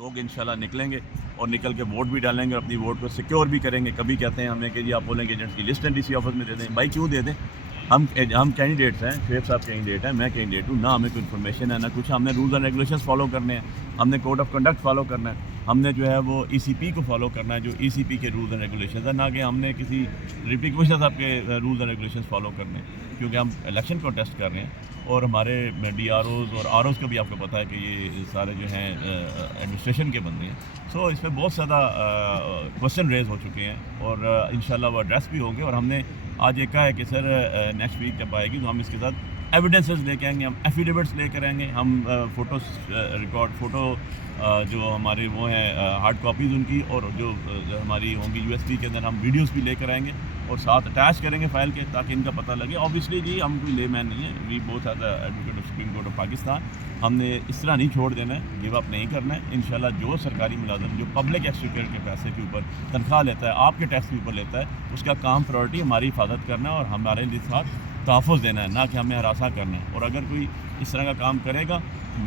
لوگ انشاءاللہ نکلیں گے اور نکل کے ووٹ بھی ڈالیں گے اور اپنی ووٹ کو سیکیور بھی کریں گے. کبھی کہتے ہیں ہمیں کہ جی آپ پولنگ ایجنٹ کی لسٹ ڈی سی آفس میں دے دیں. بھائی کیوں دے دیں؟ ہم کینڈیڈیٹس ہیں, شعیب صاحب کینڈیڈیٹ ہیں, میں کینڈیڈیٹ ہوں. نہ ہمیں کوئی انفارمیشن ہے نہ کچھ. ہم نے رولز اینڈ ریگولیشنز فالو کرنے ہیں, ہم نے کوڈ آف کنڈکٹ فالو کرنا ہے, ہم نے جو ہے وہ ای سی پی کو فالو کرنا ہے جو ای سی پی کے رولز اینڈ ریگولیشنز ہیں, نہ کہ ہم نے کسی ڈپٹی کمشنر صاحب کے رولز اینڈ ریگولیشنز فالو کرنے ہیں, کیونکہ ہم الیکشن کانٹیسٹ کر رہے ہیں. اور ہمارے ڈی آر اوز اور آر اوز کا بھی آپ کو پتہ ہے کہ یہ سارے جو ہیں ایڈمنسٹریشن کے بندے ہیں. سو اس پہ بہت زیادہ کوشچن ریز ہو چکے ہیں اور انشاءاللہ وہ ایڈریس بھی ہوں گے. اور ہم نے آج یہ کہا ہے کہ سر نیکسٹ ویک جب آئے گی تو ہم اس کے ساتھ ایویڈنسز لے کے آئیں گے, ہم ایفیڈیوٹس لے کر آئیں گے, ہم فوٹو جو ہمارے وہ ہیں ہارڈ کاپیز ان کی, اور جو ہماری ہوں گی یو ایس بی کے اندر ہم ویڈیوز بھی لے کر آئیں گے اور ساتھ اٹیچ کریں گے فائل کے, تاکہ ان کا پتہ لگے. اوبیسلی جی ہم کوئی لے مین نہیں ہیں, we both as advocate of Supreme Court of Pakistan. ہم نے اس طرح نہیں چھوڑ دینا ہے, گیو اپ نہیں کرنا ہے. انشاءاللہ جو سرکاری ملازم جو پبلک ایکسچیکر کے پیسے کے اوپر تنخواہ لیتا ہے, آپ کے ٹیکس کے اوپر لیتا ہے, اس کا کام پرائورٹی ہماری حفاظت کرنا ہے اور ہمارے لیے ساتھ تحفظ دینا ہے, نہ کہ ہمیں ہراساں کرنا ہے. اور اگر کوئی اس طرح کا کام کرے گا,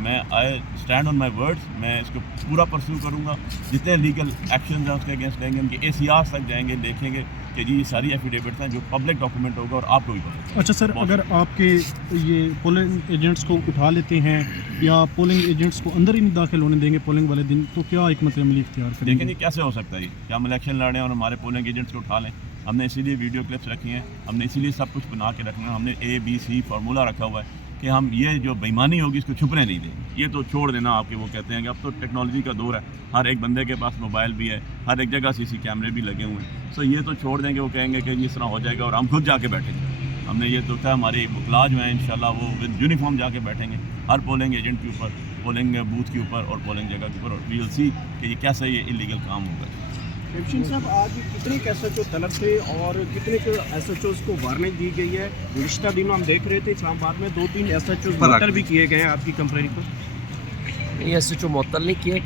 میں I stand on my words, میں اس کو پورا پرسیو کروں گا. جتنے لیگل ایکشنز ہیں اس کے اگینسٹ لیں گے, ان کے اے سی آرس تک جائیں گے, دیکھیں گے کہ جی یہ ساری ایفیڈیوٹس ہیں جو پبلک ڈاکومنٹ ہوگا اور آپ کو بھی پتہ. اچھا سر, اگر آپ کے یہ پولنگ ایجنٹس کو اٹھا لیتے ہیں یا پولنگ ایجنٹس کو اندر ہی نہیں داخل ہونے دیں گے پولنگ والے دن, تو کیا حکمت عملی اختیار کریں گے؟ لیکن یہ کیسے ہو سکتا ہے کہ ہم الیکشن لڑیں اور ہمارے پولنگ ایجنٹس کو اٹھا لیں؟ ہم نے اسی لیے ویڈیو کلپس رکھی ہیں, ہم نے اسی لیے سب کچھ بنا کے رکھنا ہے. ہم نے اے بی سی فارمولہ رکھا ہوا ہے کہ ہم یہ جو بےایمانی ہوگی اس کو چھپنے نہیں دیں گے. یہ تو چھوڑ دینا آپ کے, وہ کہتے ہیں کہ اب تو ٹیکنالوجی کا دور ہے, ہر ایک بندے کے پاس موبائل بھی ہے, ہر ایک جگہ سی سی کیمرے بھی لگے ہوئے ہیں. سو یہ تو چھوڑ دیں گے, وہ کہیں گے کہ اس طرح ہو جائے گا اور ہم خود جا کے بیٹھیں گے. ہم نے یہ تو کہا ہمارے وکلا جو ہیں انشاءاللہ وہ ود یونیفارم جا کے بیٹھیں گے ہر پولنگ ایجنٹ کے اوپر, پولنگ بوتھ کے اوپر اور پولنگ جگہ کے اوپر, اور وی ول سی کہ یہ کیسا یہ انلیگل کام ہوگا. کیپشن صاحب, آج کتنے ایس ایچ او طلب تھے اور کتنے ایس ایچ اوز کو وارننگ دی گئی ہے؟ گزشتہ دنوں ہم دیکھ رہے تھے اسلام آباد میں 2-3 ایس ایچ اوز معطل بھی کیے گئے ہیں آپ کی کمپنی کو. ایس ایچ او معطل نہیں کیے